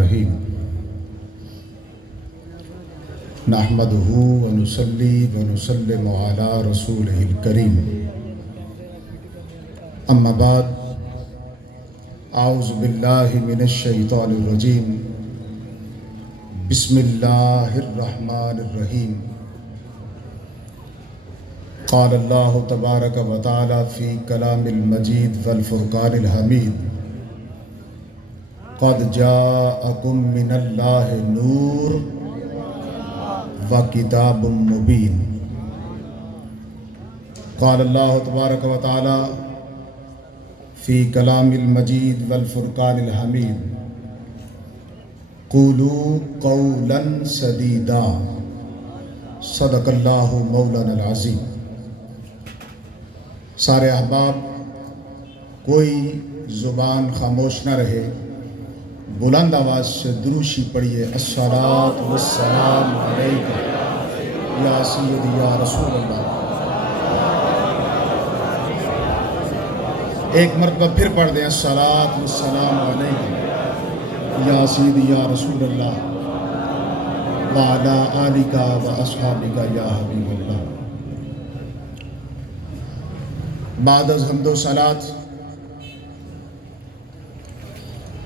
الرحیم نحمدہ ونصلی ونسلم علی رسولہ الکریم اما بعد اعوذ باللہ من الشیطان الرجیم بسم اللہ الرحمن الرحیم قال اللہ تبارک و تعالی فی کلام المجید والفرقان الحمید قد جاءکم من اللہ نور وکتاب مبین قال اللہ تبارک و تعالی فی کلام المجید والفرقان الحمید قولوا قولا سدیدا صدق اللہ مولانا العظیم۔ سارے احباب، کوئی زبان خاموش نہ رہے، بلند آواز سے دروشی پڑھیے۔ الصلاۃ والسلام علیکہ یا سیدی یا رسول اللہ۔ ایک مرتبہ پھر پڑھ دیں، الصلاۃ والسلام علیکہ یا سیدی یا رسول اللہ وعلی آلکہ واصحابکہ یا حبیب اللہ۔ بعد از حمد و صلات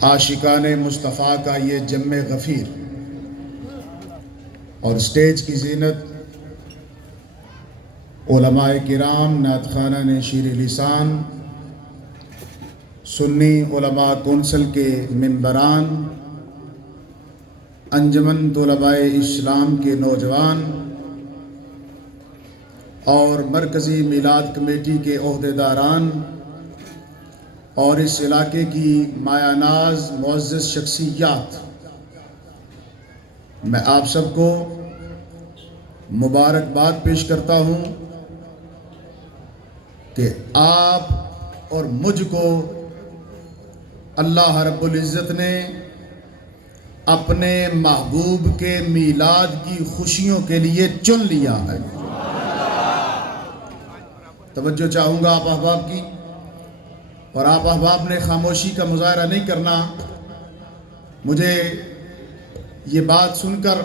عاشقان مصطفیٰ کا یہ جمع غفیر اور سٹیج کی زینت علماء کرام، نعت خوانان شیر لسان، سنی علماء کونسل کے ممبران، انجمن طلباء اسلام کے نوجوان اور مرکزی میلاد کمیٹی کے عہدیداران اور اس علاقے کی مایہ ناز معزز شخصیات، میں آپ سب کو مبارکباد پیش کرتا ہوں کہ آپ اور مجھ کو اللہ رب العزت نے اپنے محبوب کے میلاد کی خوشیوں کے لیے چن لیا ہے۔ توجہ چاہوں گا آپ احباب کی، اور آپ احباب نے خاموشی کا مظاہرہ نہیں کرنا۔ مجھے یہ بات سن کر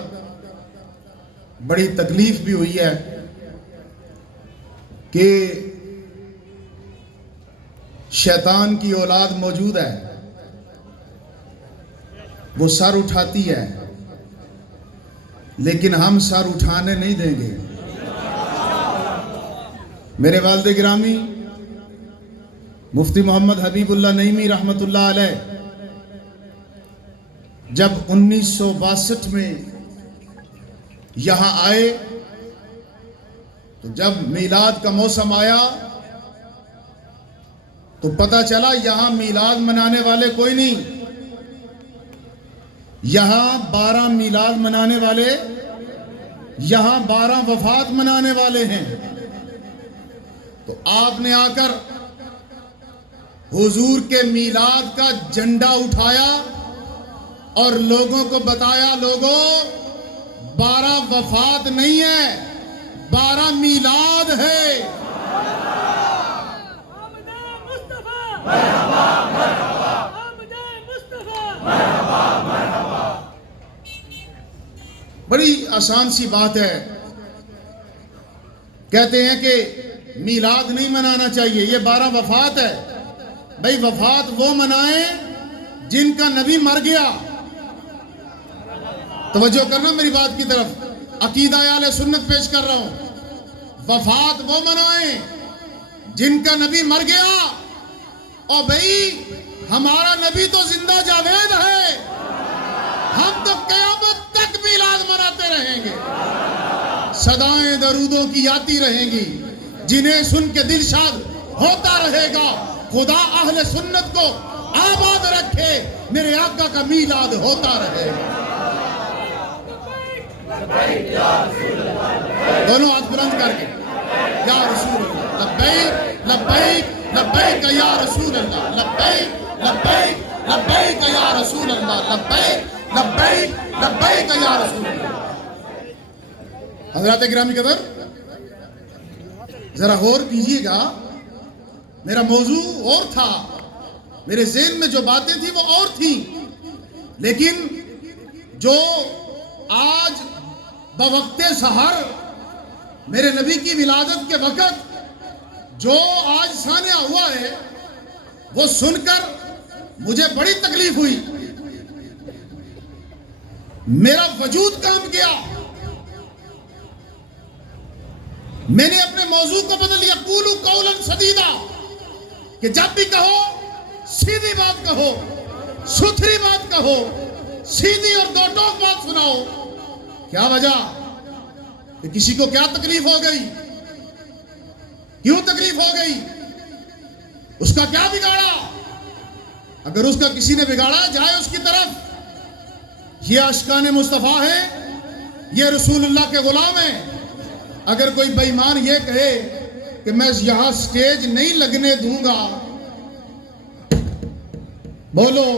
بڑی تکلیف بھی ہوئی ہے کہ شیطان کی اولاد موجود ہے، وہ سر اٹھاتی ہے، لیکن ہم سر اٹھانے نہیں دیں گے۔ میرے والد گرامی مفتی محمد حبیب اللہ نعیمی رحمۃ اللہ علیہ جب 1962 میں یہاں آئے تو جب میلاد کا موسم آیا تو پتہ چلا یہاں میلاد منانے والے کوئی نہیں، یہاں 12 میلاد منانے والے، یہاں 12 وفات منانے والے ہیں۔ تو آپ نے آ کر حضور کے میلاد کا جھنڈا اٹھایا اور لوگوں کو بتایا، لوگوں 12 وفات نہیں ہے، 12 میلاد ہے۔ بڑی آسان سی بات ہے، کہتے ہیں کہ میلاد نہیں منانا چاہیے، یہ 12 وفات ہے۔ بھئی وفات وہ منائیں جن کا نبی مر گیا۔ توجہ کرنا میری بات کی طرف، عقیدہ اہل سنت پیش کر رہا ہوں۔ وفات وہ منائیں جن کا نبی مر گیا، اور بھئی ہمارا نبی تو زندہ جاوید ہے، ہم تو قیامت تک میلاد مناتے رہیں گے، صدائیں درودوں کی آتی رہیں گی، جنہیں سن کے دل شاد ہوتا رہے گا۔ خدا اہل سنت کو آباد رکھے، میرے آقا کا میلاد ہوتا رہے گا۔ دونوں ہاتھ بلند کر کے یا رسول اللہ، لبیک لبیک لبیک یا رسول اللہ، لبیک لبیک لبیک یا رسول اللہ، لبیک لبیک لبیک یا رسول اللہ۔ حضرات گرامی قدر، ذرا غور کیجئے گا، میرا موضوع اور تھا، میرے ذہن میں جو باتیں تھیں وہ اور تھیں، لیکن جو آج بوقت سحر میرے نبی کی ولادت کے وقت جو آج سانیہ ہوا ہے وہ سن کر مجھے بڑی تکلیف ہوئی، میرا وجود کام کیا، میں نے اپنے موضوع کو بدل لیا، قولوا قولا سدیدا، کہ جب بھی کہو سیدھی بات کہو، ستھری بات کہو، سیدھی اور دو ٹوک بات سناؤ۔ کیا وجہ کہ کسی کو کیا تکلیف ہو گئی، کیوں تکلیف ہو گئی، اس کا کیا بگاڑا؟ اگر اس کا کسی نے بگاڑا جائے اس کی طرف، یہ عاشقان مصطفیٰ ہیں، یہ رسول اللہ کے غلام ہیں۔ اگر کوئی بے ایمان یہ کہے کہ میں یہاں سٹیج نہیں لگنے دوں گا، بولو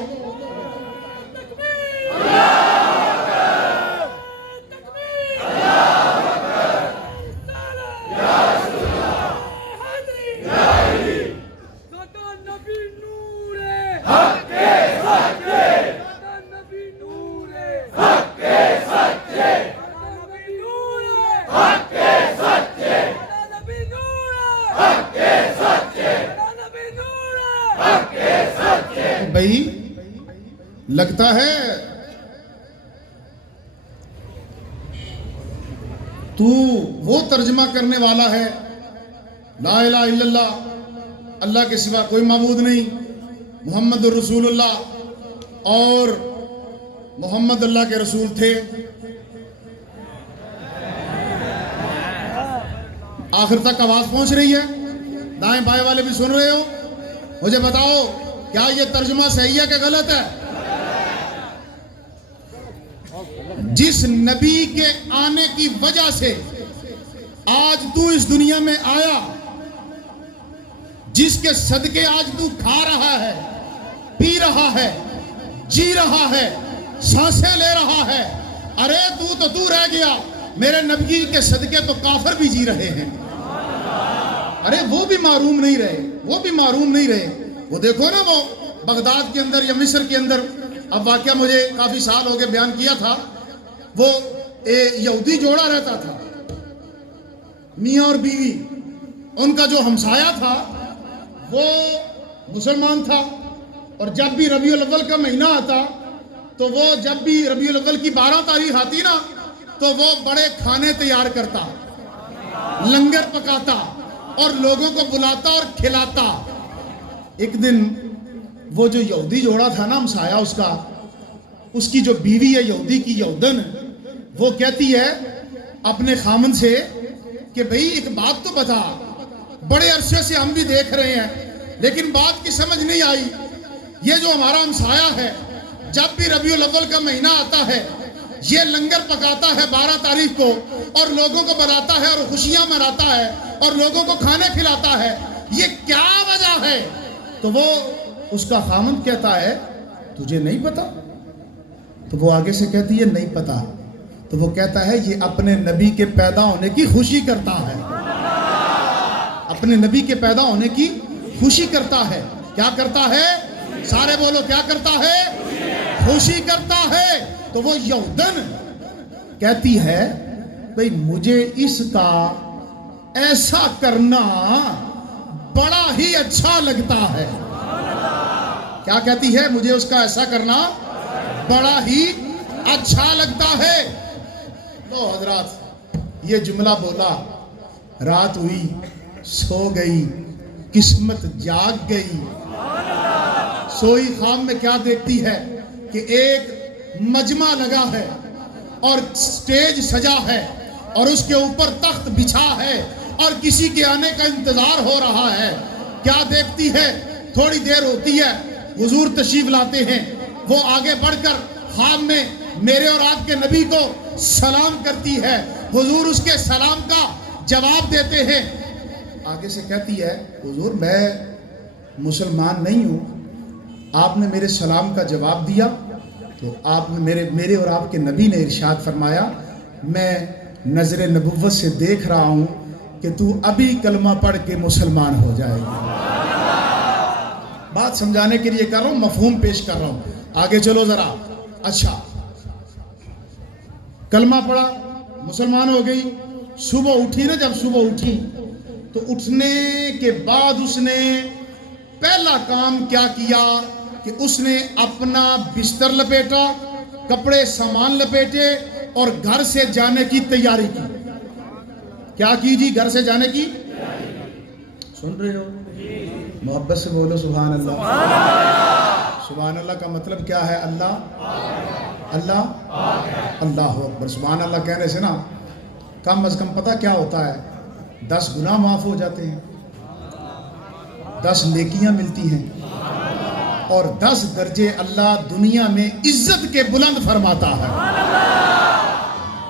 بھائی، لگتا ہے تو وہ ترجمہ کرنے والا ہے، لا الہ الا اللہ، اللہ کے سوا کوئی معبود نہیں، محمد الرسول اللہ، اور محمد اللہ کے رسول تھے۔ آخر تک آواز پہنچ رہی ہے؟ دائیں بائیں والے بھی سن رہے ہو؟ مجھے بتاؤ کیا یہ ترجمہ صحیح ہے کہ غلط ہے؟ جس نبی کے آنے کی وجہ سے آج تو اس دنیا میں آیا، جس کے صدقے آج تو کھا رہا ہے، پی رہا ہے، جی رہا ہے، سانسیں لے رہا ہے، ارے تو رہ گیا، میرے نبی کے صدقے تو کافر بھی جی رہے ہیں، ارے وہ بھی معروم نہیں رہے، وہ بھی معروم نہیں رہے۔ وہ دیکھو نا، وہ بغداد کے اندر یا مصر کے اندر، اب واقعہ مجھے کافی سال ہو گئے بیان کیا تھا، وہ یہودی جوڑا رہتا تھا، میاں اور بیوی، ان کا جو ہمسایہ تھا وہ مسلمان تھا، اور جب بھی ربیع الاول کا مہینہ آتا تو وہ جب بھی ربیع الاول کی 12 تاریخ آتی نا تو وہ بڑے کھانے تیار کرتا، لنگر پکاتا اور لوگوں کو بلاتا اور کھلاتا۔ ایک دن وہ جو یہودی جوڑا تھا نا ہمسایہ اس کا، اس کی جو بیوی ہے یہودی کی، یہودن، وہ کہتی ہے اپنے خامن سے کہ بھئی ایک بات تو بتا، بڑے عرصے سے ہم بھی دیکھ رہے ہیں لیکن بات کی سمجھ نہیں آئی، یہ جو ہمارا ہمسایہ ہے جب بھی ربیع الاول کا مہینہ آتا ہے یہ لنگر پکاتا ہے 12 تاریخ کو، اور لوگوں کو بلاتا ہے اور خوشیاں مناتا ہے اور لوگوں کو کھانے کھلاتا ہے، یہ کیا وجہ ہے؟ تو وہ اس کا خامند کہتا ہے تجھے نہیں پتا؟ تو وہ آگے سے کہتی ہے نہیں پتا۔ تو وہ کہتا ہے یہ اپنے نبی کے پیدا ہونے کی خوشی کرتا ہے، اپنے نبی کے پیدا ہونے کی خوشی کرتا ہے۔ کیا کرتا ہے؟ سارے بولو، کیا کرتا ہے؟ خوشی کرتا ہے۔ تو وہ یہودن کہتی ہے بھئی مجھے اس کا ایسا کرنا بڑا ہی اچھا لگتا ہے۔ کیا کہتی ہے؟ مجھے اس کا ایسا کرنا بڑا ہی اچھا لگتا ہے۔ لو حضرات، یہ جملہ بولا، رات ہوئی، سو گئی، قسمت جاگ گئی، سوئی خواب میں کیا دیکھتی ہے کہ ایک مجمع لگا ہے اور سٹیج سجا ہے اور اس کے اوپر تخت بچھا ہے اور کسی کے آنے کا انتظار ہو رہا ہے۔ کیا دیکھتی ہے؟ تھوڑی دیر ہوتی ہے، حضور تشریف لاتے ہیں، وہ آگے بڑھ کر خواب میں میرے اور آپ کے نبی کو سلام کرتی ہے، حضور اس کے سلام کا جواب دیتے ہیں۔ آگے سے کہتی ہے حضور میں مسلمان نہیں ہوں، آپ نے میرے سلام کا جواب دیا تو آپ نے میرے اور آپ کے نبی نے ارشاد فرمایا میں نظر نبوت سے دیکھ رہا ہوں کہ تو ابھی کلمہ پڑھ کے مسلمان ہو جائے گا۔ بات سمجھانے کے لیے کر رہا ہوں، مفہوم پیش کر رہا ہوں، آگے چلو ذرا۔ اچھا، کلمہ پڑھا، مسلمان ہو گئی. صبح اٹھی نا، جب صبح اٹھی تو اٹھنے کے بعد اس نے پہلا کام کیا کیا کہ اس نے اپنا بستر لپیٹا، کپڑے سامان لپیٹے اور گھر سے جانے کی تیاری کی. کیا کی جی؟ گھر سے جانے کی. سن رہے ہو؟ محبت سے بولو سبحان اللہ. سبحان اللہ کا مطلب کیا ہے؟ اللہ اللہ اللہ اکبر. سبحان اللہ کہنے سے نا کم از کم پتہ کیا ہوتا ہے؟ 10 گناہ معاف ہو جاتے ہیں، 10 نیکیاں ملتی ہیں، اور 10 درجے اللہ دنیا میں عزت کے بلند فرماتا ہے.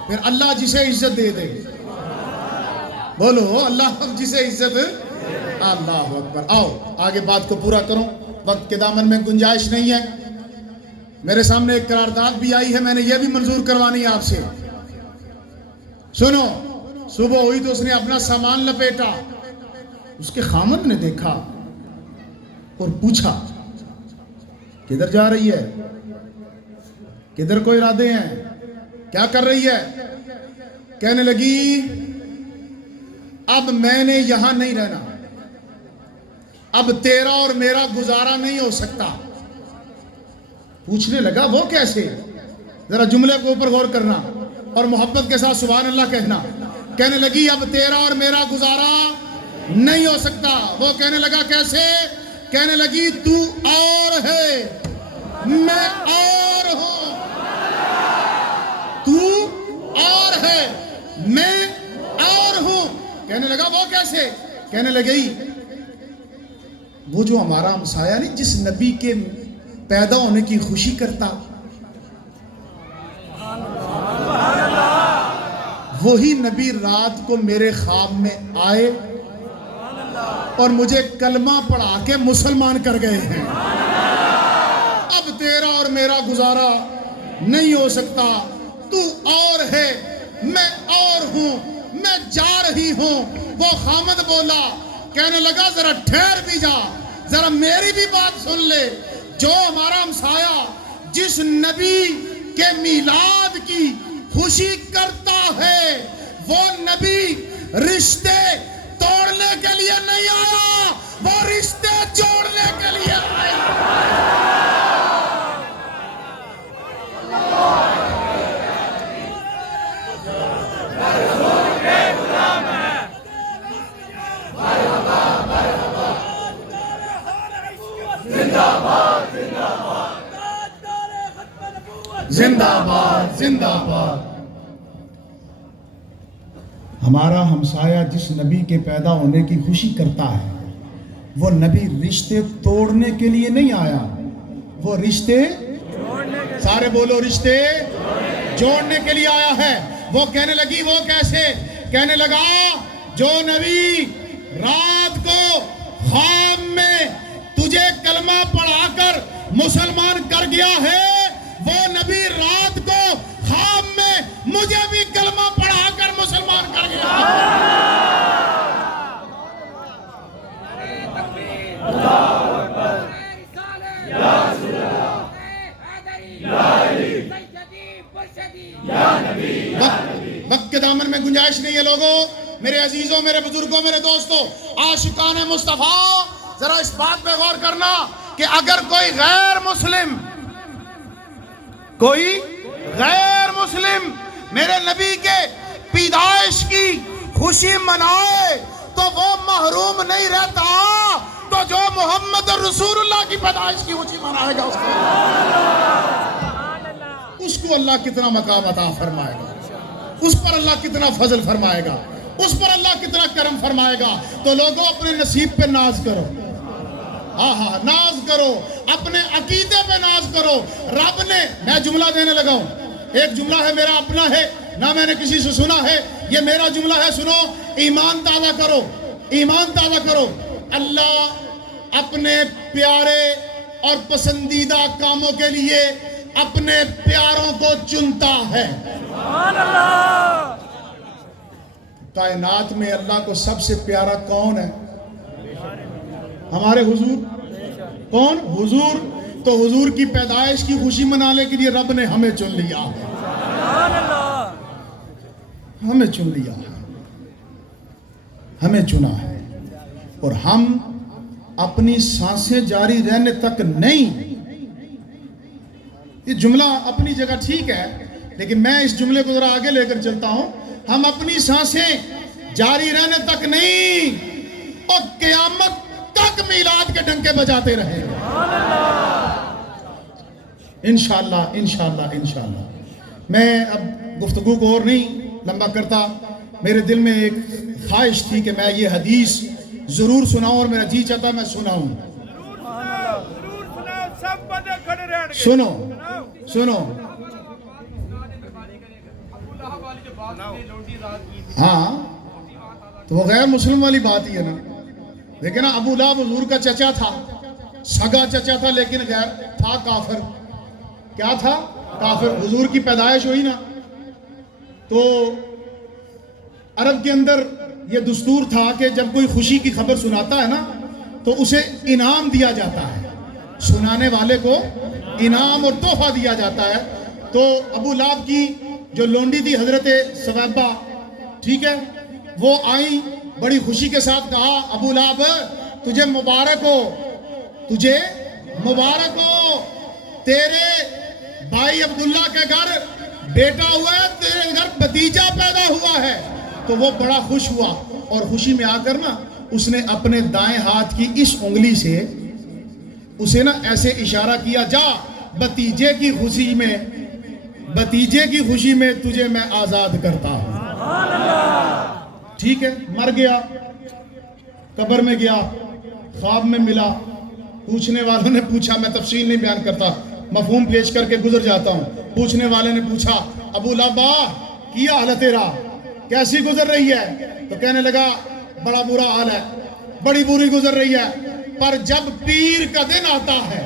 پھر اللہ جسے عزت دے دے، بولو اللہ جسے عزت. اللہ اکبر. آؤ آگے بات کو پورا کروں، وقت کے دامن میں گنجائش نہیں ہے. میرے سامنے ایک قرارداد بھی آئی ہے، میں نے یہ بھی منظور کروانی ہے آپ سے. سنو، صبح ہوئی تو اس نے اپنا سامان لپیٹا. اس کے خامد نے دیکھا اور پوچھا کدھر جا رہی ہے، کدھر کو ارادے ہیں، کیا کر رہی ہے؟ کہنے لگی اب میں نے یہاں نہیں رہنا، اب تیرا اور میرا گزارا نہیں ہو سکتا. پوچھنے لگا وہ کیسے؟ ذرا جملے کے اوپر غور کرنا اور محبت کے ساتھ سبحان اللہ کہنا. کہنے لگی اب تیرا اور میرا گزارا نہیں ہو سکتا. وہ کہنے لگا کیسے؟ کہنے لگی تو اور ہے، میں اور ہوں. تو اور ہے، میں اور ہوں. کہنے لگا وہ کیسے؟ کہنے لگی وہ جو ہمارا ہمسایہ نہیں، جس نبی کے پیدا ہونے کی خوشی کرتا، وہی نبی رات کو میرے خواب میں آئے اور مجھے کلمہ پڑھا کے مسلمان کر گئے ہیں. اب تیرا اور میرا گزارا نہیں ہو سکتا. تو اور ہے، میں اور ہوں، میں جا رہی ہوں. وہ خامد بولا، کہنے لگا ذرا ٹھہر بھی جا، ذرا میری بھی بات سن لے. جو ہمارا ہمسایہ جس نبی کے میلاد کی خوشی کرتا ہے، وہ نبی رشتے توڑنے کے لیے نہیں آیا، وہ رشتے جوڑنے کے لیے آیا. زندہ باد زندہ باد. ہمارا ہمسایہ جس نبی کے پیدا ہونے کی خوشی کرتا ہے، وہ نبی رشتے توڑنے کے لیے نہیں آیا، وہ رشتے سارے بولو رشتے جوڑنے کے لیے آیا ہے. وہ کہنے لگی وہ کیسے؟ کہنے لگا جو نبی رات کو خواب میں تجھے کلمہ پڑھا کر مسلمان کر گیا ہے، وہ نبی رات کو خواب میں مجھے بھی کلمہ پڑھا کر مسلمان کر گیا. وقت کے دامن میں گنجائش نہیں ہے لوگوں. میرے عزیزوں، میرے بزرگوں، میرے دوستوں، عاشقان مصطفیٰ، ذرا اس بات پہ غور کرنا کہ اگر کوئی غیر مسلم میرے نبی کے پیدائش کی خوشی منائے تو وہ محروم نہیں رہتا. تو جو محمد رسول اللہ کی پیدائش کی خوشی منائے گا اس کو اللہ کتنا مقام عطا فرمائے گا، اس پر اللہ کتنا فضل فرمائے گا، اس پر اللہ کتنا کرم فرمائے گا. تو لوگوں اپنے نصیب پہ ناز کرو، ناز کرو، اپنے عقیدے پہ ناز کرو. رب نے، میں جملہ دینے لگا ہوں، ایک جملہ ہے میرا اپنا ہے، نہ میں نے کسی سے سنا ہے، یہ میرا جملہ ہے. سنو، ایمان تازہ کرو، ایمان تازہ کرو. اللہ اپنے پیارے اور پسندیدہ کاموں کے لیے اپنے پیاروں کو چنتا ہے. سبحان اللہ. کائنات میں اللہ کو سب سے پیارا کون ہے؟ ہمارے حضور. کون؟ حضور. تو حضور کی پیدائش کی خوشی منانے کے لیے رب نے ہمیں چن لیا. سبحان اللہ. ہمیں چن لیا ہے، ہمیں چنا ہے، اور ہم اپنی سانسیں جاری رہنے تک نہیں. یہ جملہ اپنی جگہ ٹھیک ہے، لیکن میں اس جملے کو ذرا آگے لے کر چلتا ہوں. ہم اپنی سانسیں جاری رہنے تک نہیں، اور قیامت تک میلاد کے ڈنکے بجاتے رہیں گے انشاءاللہ انشاءاللہ انشاءاللہ. میں اب گفتگو کو اور نہیں لمبا کرتا. میرے دل میں ایک خواہش تھی کہ میں یہ حدیث ضرور سناؤں، اور میرا جی چاہتا میں سناؤں. سنو سنو. ہاں تو وہ غیر مسلم والی بات ہی ہے نا. لیکن ابو لہب حضور کا چچا تھا، سگا چچا تھا، لیکن غیر تھا کافر. کیا تھا؟ کافر. حضور کی پیدائش ہوئی نا تو عرب کے اندر یہ دستور تھا کہ جب کوئی خوشی کی خبر سناتا ہے نا تو اسے انعام دیا جاتا ہے، سنانے والے کو انعام اور تحفہ دیا جاتا ہے. تو ابو لہب کی جو لونڈی تھی حضرت ثویبہ، ٹھیک ہے، وہ آئیں بڑی خوشی کے ساتھ. کہا ابو لہب تجھے مبارک ہو، تجھے مبارک ہو، تیرے بھائی عبداللہ کے گھر بیٹا ہوا ہے، تیرے گھر بھتیجا پیدا ہوا ہے. تو وہ بڑا خوش ہوا، اور خوشی میں آ کر نا اس نے اپنے دائیں ہاتھ کی اس انگلی سے اسے نا ایسے اشارہ کیا، جا بھتیجے کی خوشی میں، بھتیجے کی خوشی میں تجھے میں آزاد کرتا ہوں. ٹھیک ہے. مر گیا، قبر میں گیا، خواب میں ملا. پوچھنے والوں نے پوچھا، میں تفصیل نہیں بیان کرتا، مفہوم پیش کر کے گزر جاتا ہوں. پوچھنے والے نے پوچھا ابو لہب کیا حال ہے تیرا، کیسی گزر رہی ہے؟ تو کہنے لگا بڑا برا حال ہے، بڑی بری گزر رہی ہے. پر جب پیر کا دن آتا ہے،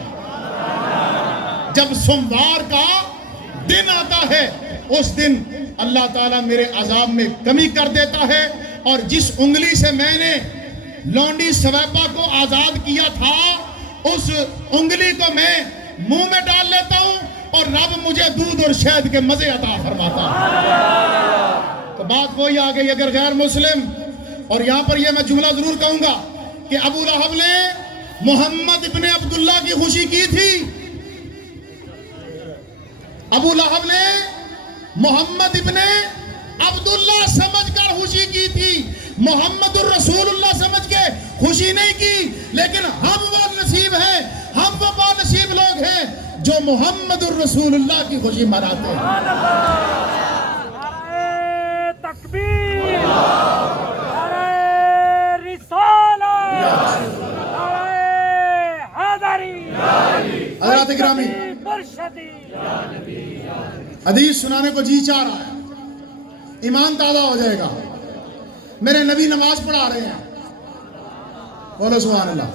جب سوموار کا دن آتا ہے، اس دن اللہ تعالیٰ میرے عذاب میں کمی کر دیتا ہے، اور جس انگلی سے میں نے لونڈی ثویبہ کو آزاد کیا تھا اس انگلی کو میں منہ میں ڈال لیتا ہوں، اور رب مجھے دودھ اور شہد کے مزے عطا فرماتا ہے. تو بات وہی آ گئی. اگر غیر مسلم، اور یہاں پر یہ میں جملہ ضرور کہوں گا کہ ابو لہب نے محمد ابن عبداللہ کی خوشی کی تھی. ابو لہب نے محمد ابن عبداللہ سمجھ کر خوشی کی تھی، محمد الرسول اللہ سمجھ کے خوشی نہیں کی. لیکن ہم وہ نصیب ہیں، ہم وہ با نصیب لوگ ہیں جو محمد الرسول اللہ کی خوشی مناتے ہیں. نعرہ تکبیر، نعرہ رسالت، نعرہ حیدری، حضرات اکرامی، مرشدی. حدیث سنانے کو جی چاہ رہا ہے، ایمان تازہ ہو جائے گا. میرے نبی نماز پڑھا رہے ہیں، بولو سبحان اللہ.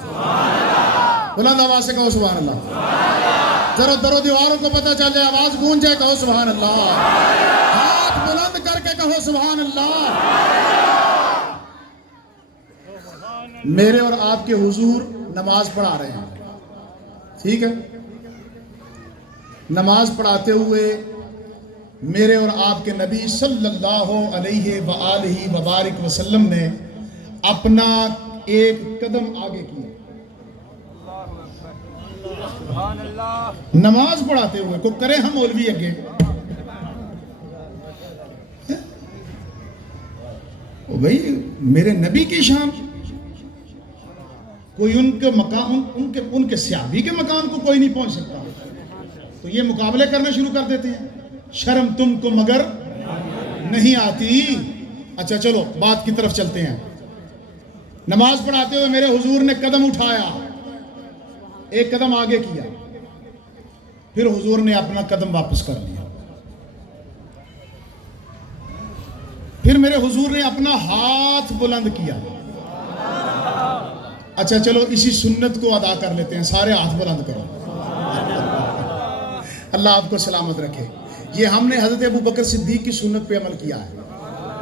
بلند آواز سے کہو سبحان اللہ. ذرا درو دیواروں کو پتہ چل جائے، آواز گونج جائے، کہو سبحان اللہ. ہاتھ بلند کر کے کہو سبحان اللہ. میرے اور آپ کے حضور نماز پڑھا رہے ہیں، ٹھیک ہے. نماز پڑھاتے ہوئے میرے اور آپ کے نبی صلی اللہ علیہ وآلہ وبارک وسلم نے اپنا ایک قدم آگے کیا. نماز پڑھاتے ہوئے کو کرے ہم مولوی اگے، بھائی میرے نبی کی شان، کوئی ان کے مقام، ان کے صحابی کے مقام کو کوئی نہیں پہنچ سکتا. تو یہ مقابلے کرنا شروع کر دیتے ہیں. شرم تم کو مگر نہیں آتی. اچھا چلو بات کی طرف چلتے ہیں. نماز پڑھاتے ہوئے میرے حضور نے قدم اٹھایا، ایک قدم آگے کیا، پھر حضور نے اپنا قدم واپس کر لیا. پھر میرے حضور نے اپنا ہاتھ بلند کیا. اچھا چلو اسی سنت کو ادا کر لیتے ہیں، سارے ہاتھ بلند کرو. اللہ آپ کو سلامت رکھے. یہ ہم نے حضرت ابو بکر صدیق کی سنت پہ عمل کیا ہے.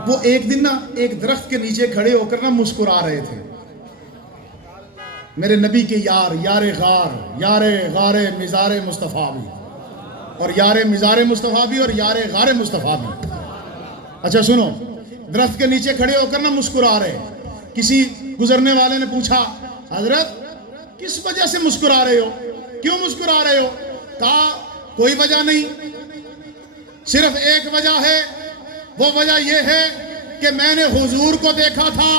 وہ ایک دن نا ایک درخت کے نیچے کھڑے ہو کر نا مسکرا رہے تھے. میرے نبی کے یار، یار غار، یار غار مزار مصطفیٰ بھی، اور یار مزار مصطفیٰ بھی، اور یار غار مصطفیٰ بھی. اچھا سنو، درخت کے نیچے کھڑے ہو کر نہ مسکرا رہے. کسی گزرنے والے نے پوچھا حضرت کس وجہ سے مسکرا رہے ہو, کیوں مسکرا رہے ہو؟ کہا کوئی وجہ نہیں, صرف ایک وجہ ہے, وہ وجہ یہ ہے کہ میں نے حضور کو دیکھا تھا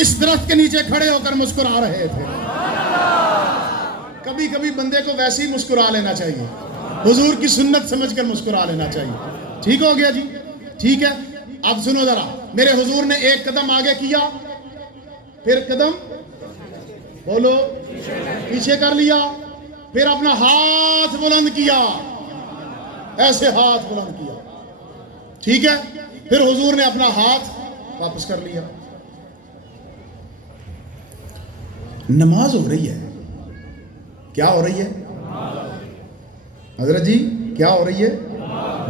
اس درخت کے نیچے کھڑے ہو کر مسکرا رہے تھے. کبھی کبھی بندے کو ویسے ہی مسکرا لینا چاہیے, حضور کی سنت سمجھ کر مسکرا لینا چاہیے. ٹھیک ہو گیا جی, ٹھیک ہے. اب سنو ذرا, میرے حضور نے ایک قدم آگے کیا, پھر قدم بولو پیچھے کر لیا, پھر اپنا ہاتھ بلند کیا, ایسے ہاتھ بلند کیا, ٹھیک ہے. پھر حضور نے اپنا ہاتھ واپس کر لیا. نماز ہو رہی ہے, کیا ہو رہی ہے حضرت جی, کیا ہو رہی ہے؟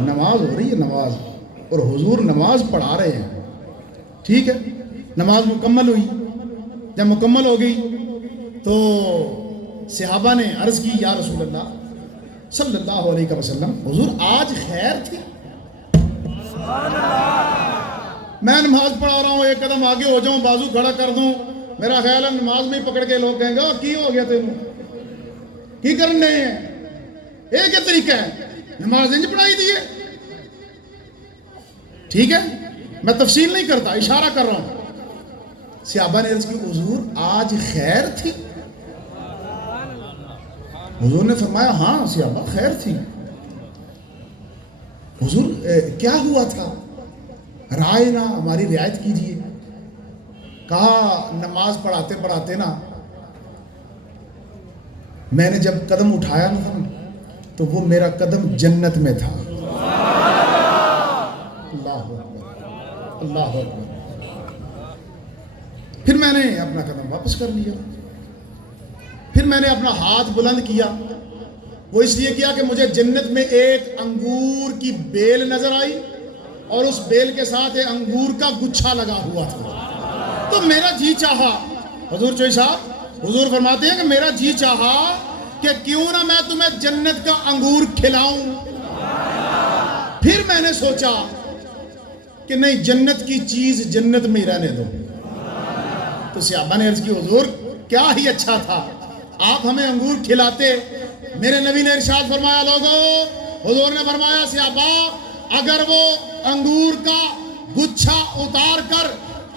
نماز ہو رہی ہے, نماز. اور حضور نماز پڑھا رہے ہیں, ٹھیک ہے. نماز مکمل ہوئی, جب مکمل ہو گئی تو صحابہ نے عرض کی یا رسول اللہ صلی اللہ علیہ وسلم, حضور آج خیر تھی. میں نماز پڑھا رہا ہوں, ایک قدم آگے ہو جاؤں, بازو کھڑا کر دوں, میرا خیال ہے نماز میں ہی پکڑ کے لوگ کہیں گے کی ہو گیا تینوں, کی کرنے ہیں, ایک ہی طریقہ ہے, نماز انج پڑھائی دی ہے. ٹھیک ہے, میں تفصیل نہیں کرتا, اشارہ کر رہا ہوں. صحابہ نے عرض کی حضور آج خیر تھی؟ حضور نے فرمایا ہاں صحابہ خیر تھی. حضور کیا ہوا تھا, رائے نا ہماری رعایت کیجیے. کہا نماز پڑھاتے پڑھاتے نا میں نے جب قدم اٹھایا نا تو وہ میرا قدم جنت میں تھا. اللہ اکبر, اللہ اکبر. پھر میں نے اپنا قدم واپس کر لیا. پھر میں نے اپنا ہاتھ بلند کیا. وہ اس لیے کیا کہ مجھے جنت میں ایک انگور کی بیل نظر آئی اور اس بیل کے ساتھ ایک انگور کا گچھا لگا ہوا تھا. تو میرا جی چاہا, حضور چوئی صاحب حضور فرماتے ہیں کہ میرا جی چاہا کہ کیوں نہ میں تمہیں جنت کا انگور کھلاؤں. پھر میں نے سوچا کہ نہیں, جنت کی چیز جنت میں ہی رہنے دو. تو صحابہ نے عرض کی حضور کیا ہی اچھا تھا آپ ہمیں انگور کھلاتے. میرے نبی نے ارشاد فرمایا لوگو, حضور نے فرمایا صحابہ اگر وہ انگور کا گچھا اتار کر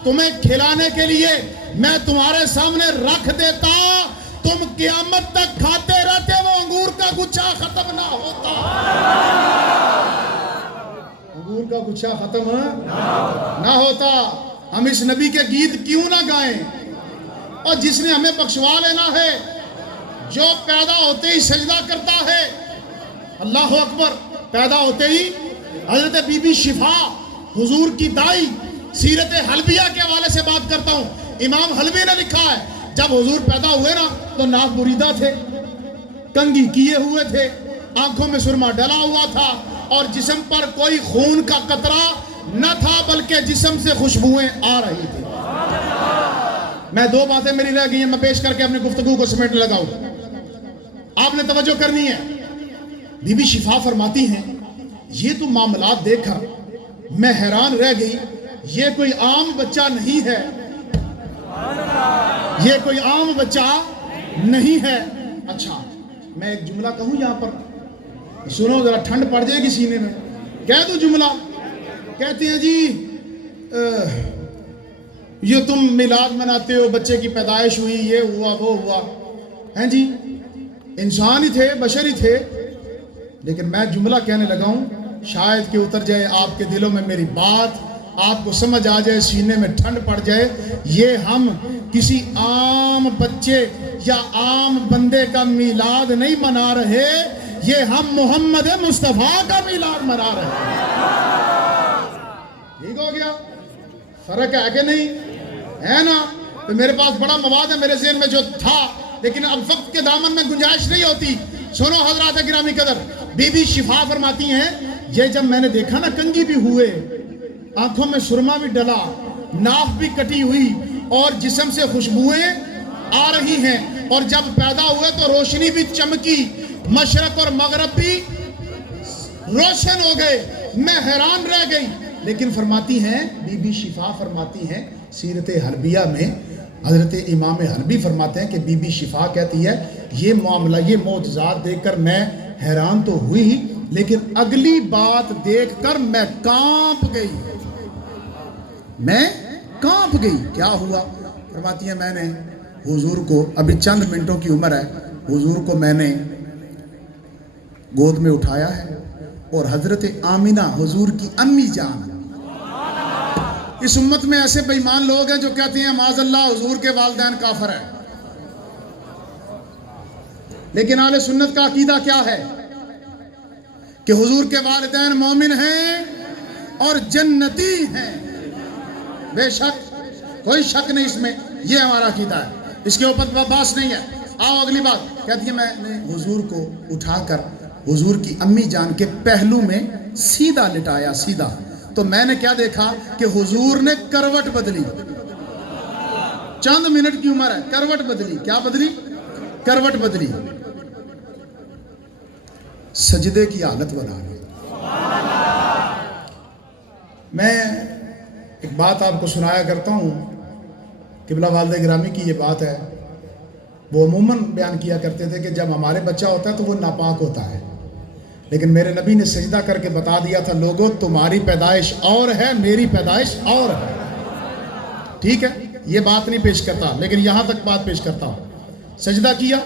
تمہیں کھلانے کے لیے میں تمہارے سامنے رکھ دیتا, تم قیامت تک کھاتے رہتے, وہ انگور کا گچھا ختم نہ ہوتا. انگور کا گچھا ختم نہ ہوتا. ہم اس نبی کے گیت کیوں نہ گائیں؟ اور جس نے ہمیں بخشوا لینا ہے, جو پیدا ہوتے ہی سجدہ کرتا ہے, اللہ اکبر, پیدا ہوتے ہی. حضرت بی بی شفا حضور کی دائی, سیرت حلبیہ کے حوالے سے بات کرتا ہوں, امام حلبی نے لکھا ہے جب حضور پیدا ہوئے نا تو ناک بریدہ تھے, کنگھی کیے ہوئے تھے, آنکھوں میں سرما ڈلا ہوا تھا اور جسم پر کوئی خون کا قطرہ نہ تھا بلکہ جسم سے خوشبوئیں آ رہی تھی. میں دو باتیں میری رہ گئی ہیں, میں پیش کر کے اپنی گفتگو کو سمیٹنے لگا ہوں, آپ نے توجہ کرنی ہے. بی بی شفا فرماتی ہیں یہ تو معاملات دیکھ کر میں حیران رہ گئی, یہ کوئی عام بچہ نہیں ہے, یہ کوئی عام بچہ نہیں ہے. اچھا میں ایک جملہ کہوں یہاں پر, سنو ذرا, ٹھنڈ پڑ جائے گی سینے میں. کہہ دوں جملہ, کہتے ہیں جی یہ تم میلاد مناتے ہو, بچے کی پیدائش ہوئی, یہ ہوا وہ ہوا, ہیں جی انسان ہی تھے, بشر ہی تھے, لیکن میں جملہ کہنے لگا ہوں شاید کہ اتر جائے آپ کے دلوں میں میری بات, آپ کو سمجھ آ جائے, سینے میں ٹھنڈ پڑ جائے. یہ ہم کسی عام بچے یا عام بندے کا میلاد نہیں منا رہے, یہ ہم محمد مصطفیٰ کا میلاد منا رہے ہیں. ٹھیک ہو گیا, فرق ہے کہ نہیں ہے نا؟ تو میرے پاس بڑا مواد ہے میرے ذہن میں جو تھا, لیکن اب وقت کے دامن میں گنجائش نہیں ہوتی. سنو حضرات گرامی قدر, بی بی شفا فرماتی ہیں یہ جب میں نے دیکھا نا کنگھی بھی ہوئے, آنکھوں میں سرما بھی ڈلا, ناف بھی کٹی ہوئی اور جسم سے خوشبوئیں آ رہی ہیں, اور جب پیدا ہوئے تو روشنی بھی چمکی, مشرق اور مغرب بھی روشن ہو گئے. میں حیران رہ گئی, لیکن فرماتی ہیں بی بی شفا فرماتی ہیں سیرت حلبیہ میں، حضرت امام حلبی فرماتے ہیں کہ بی بی شفا کہتی ہے یہ معاملہ، یہ معجزات دیکھ کر میں حیران تو ہوئی ہی، لیکن اگلی بات دیکھ کر میں کانپ گئی، میں کانپ گئی۔ کیا ہوا؟ فرماتی ہیں میں نے حضور کو، ابھی چند منٹوں کی عمر ہے، حضور کو میں نے گود میں اٹھایا ہے، اور حضرت آمینہ حضور کی امی جان، اس امت میں ایسے بے ایمان لوگ ہیں جو کہتے ہیں معاذ اللہ حضور کے والدین کافر ہیں، لیکن اہل سنت کا عقیدہ کیا ہے کہ حضور کے والدین مومن ہیں اور جنتی ہیں، بے شک کوئی شک نہیں اس میں، یہ ہمارا عقیدہ ہے، اس کے اوپر بحث نہیں ہے۔ آؤ اگلی بات کہتی ہے میں نے حضور کو اٹھا کر حضور کی امی جان کے پہلو میں سیدھا لٹایا، سیدھا، تو میں نے کیا دیکھا کہ حضور نے کروٹ بدلی، چند منٹ کی عمر ہے، کروٹ بدلی، کیا بدلی؟ کروٹ بدلی، سجدے کی حالت بنا دی۔ میں ایک بات آپ کو سنایا کرتا ہوں، قبلہ والدہ گرامی کی یہ بات ہے، وہ عموماً بیان کیا کرتے تھے کہ جب ہمارے بچہ ہوتا ہے تو وہ ناپاک ہوتا ہے، لیکن میرے نبی نے سجدہ کر کے بتا دیا تھا لوگوں تمہاری پیدائش اور ہے، میری پیدائش اور ہے، ٹھیک ہے، یہ بات نہیں پیش کرتا لیکن یہاں تک بات پیش کرتا ہوں۔ سجدہ کیا،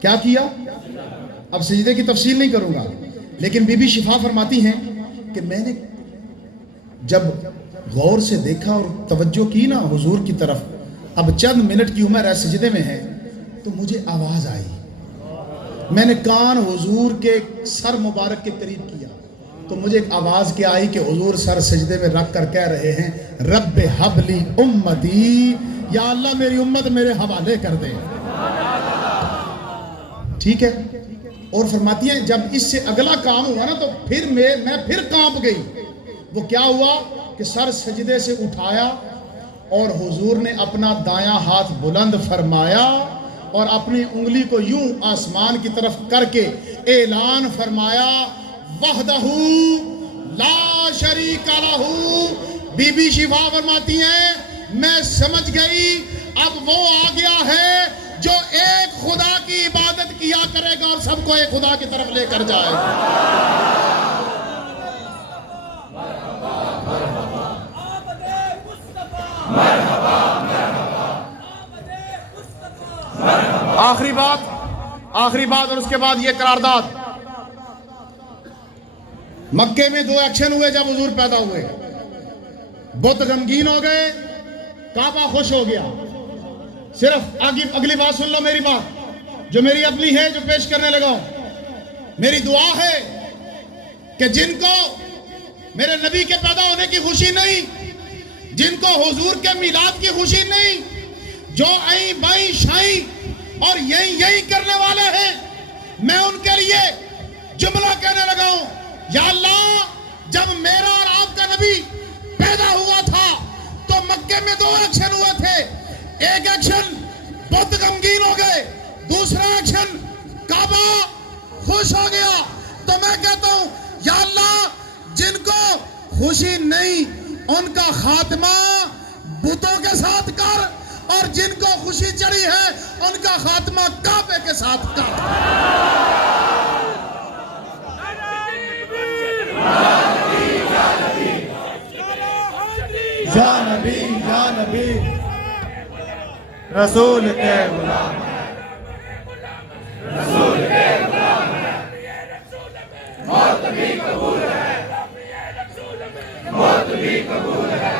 کیا کیا؟ اب سجدے کی تفصیل نہیں کروں گا، لیکن بی بی شفا فرماتی ہیں کہ میں نے جب غور سے دیکھا اور توجہ کی نا حضور کی طرف، اب چند منٹ کی عمر ہے، سجدے میں ہے، تو مجھے آواز آئی، میں نے کان حضور کے سر مبارک کے قریب کیا تو مجھے ایک آواز کیا آئی کہ حضور سر سجدے میں رکھ کر کہہ رہے ہیں رب حبلی امتی، یا اللہ میری امت میرے حوالے کر دے، ٹھیک ہے۔ اور فرماتی ہیں جب اس سے اگلا کام ہوا نا تو پھر میں پھر کانپ گئی، وہ کیا ہوا کہ سر سجدے سے اٹھایا اور حضور نے اپنا دایاں ہاتھ بلند فرمایا اور اپنی انگلی کو یوں آسمان کی طرف کر کے اعلان فرمایا وحدہ لا شریک لہ۔ بی بی شفا فرماتی ہیں میں سمجھ گئی اب وہ آ گیا ہے جو ایک خدا کی عبادت کیا کرے گا اور سب کو ایک خدا کی طرف لے کر جائے گا۔ آخری بات اور اس کے بعد یہ قرارداد، مکے میں دو ایکشن ہوئے جب حضور پیدا ہوئے، بت غمگین ہو گئے، کعبہ خوش ہو گیا۔ صرف اگلی بات سن لو، میری بات جو میری اپنی ہے جو پیش کرنے لگا ہوں، میری دعا ہے کہ جن کو میرے نبی کے پیدا ہونے کی خوشی نہیں، جن کو حضور کے میلاد کی خوشی نہیں، جو آئیں بائیں شائیں اور یہی کرنے والے ہیں، میں ان کے لیے جملہ کہنے لگا ہوں، یا اللہ جب میرا اور آپ کا نبی پیدا ہوا تھا تو مکے میں دو ایکشن ہوئے تھے، ایک ایکشن بت غمگین ہو گئے، دوسرا ایکشن کعبہ خوش ہو گیا، تو میں کہتا ہوں یا اللہ جن کو خوشی نہیں ان کا خاتمہ بتوں کے ساتھ کر، اور جن کو خوشی چڑھی ہے ان کا خاتمہ کعبے کے ساتھ کر۔ یا نبی یا نبی رسول کے غلام، رسول کے غلام موت بھی قبول ہے، موت بھی قبول ہے،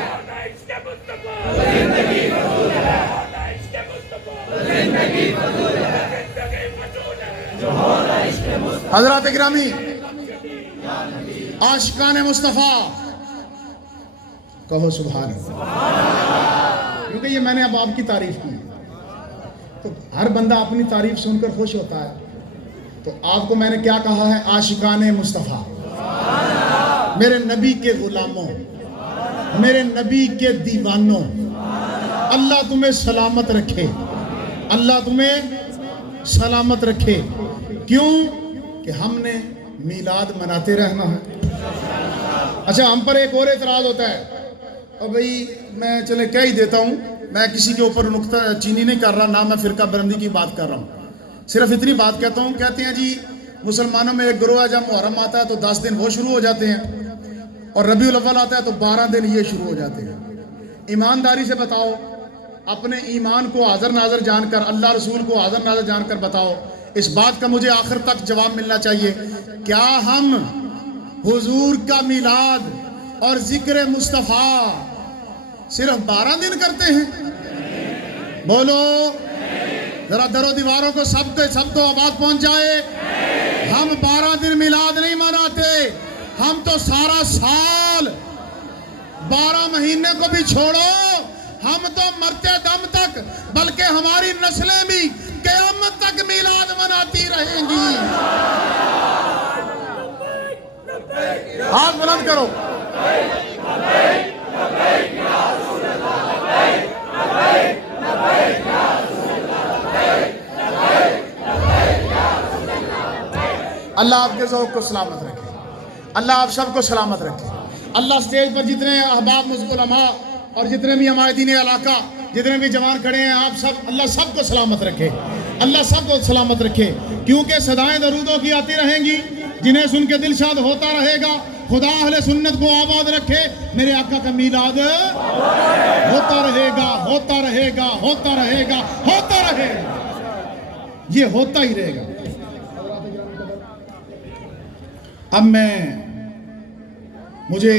زندگی قبول ہے، زندگی قبول ہے، جو ہونا عشق مصطفیٰ۔ حضرات گرامی، عاشقان مصطفیٰ کہو سبحان اللہ، کیونکہ یہ میں نے اب آپ کی تعریف کی تو ہر بندہ اپنی تعریف سن کر خوش ہوتا ہے، تو آپ کو میں نے کیا کہا ہے؟ عاشقان مصطفیٰ، میرے نبی کے غلاموں، میرے نبی کے دیوانوں، اللہ تمہیں سلامت رکھے، اللہ تمہیں سلامت رکھے۔ کیوں کہ ہم نے میلاد مناتے رہنا ہے، اچھا ہم پر ایک اور اعتراض ہوتا ہے، اور بھئی میں چلے کہہ ہی دیتا ہوں، میں کسی کے اوپر نکتہ چینی نہیں کر رہا، نہ میں فرقہ برندی کی بات کر رہا ہوں، صرف اتنی بات کہتا ہوں. کہتے ہیں جی مسلمانوں میں ایک گروہ ہے، جب محرم آتا ہے تو 10 دن وہ شروع ہو جاتے ہیں، اور ربیع الاول آتا ہے تو 12 دن یہ شروع ہو جاتے ہیں. ایمانداری سے بتاؤ، اپنے ایمان کو حاضر ناظر جان کر، اللہ رسول کو حاضر ناظر جان کر بتاؤ، اس بات کا مجھے آخر تک جواب ملنا چاہیے، کیا ہم حضور کا میلاد اور ذکر مصطفیٰ صرف 12 دن کرتے ہیں؟ بولو ذرا در و دیواروں کو سب کو آواز پہنچ جائے. ہم 12 دن میلاد نہیں مناتے، ہم تو سارا سال، 12 مہینے کو بھی چھوڑو، ہم تو مرتے دم تک، بلکہ ہماری نسلیں بھی قیامت تک میلاد مناتی رہیں گی. ہاتھ بلند کرو. اللہ آپ کے ذوق کو سلامت رکھے، اللہ آپ سب کو سلامت رکھے. اللہ اسٹیج پر جتنے احباب علماء اور جتنے بھی ہمارے دین علاقہ، جتنے بھی جوان کھڑے ہیں، آپ سب، اللہ سب کو سلامت رکھے، اللہ سب کو سلامت رکھے. کیونکہ صدائیں درودوں کی آتی رہیں گی، جنہیں سن کے دل شاد ہوتا رہے گا. خدا اہل سنت کو آباد رکھے. میرے آقا کا میلاد ہوتا رہے گا، ہوتا رہے گا، ہوتا رہے گا، ہوتا رہے گا، یہ ہوتا ہی رہے گا. اب مجھے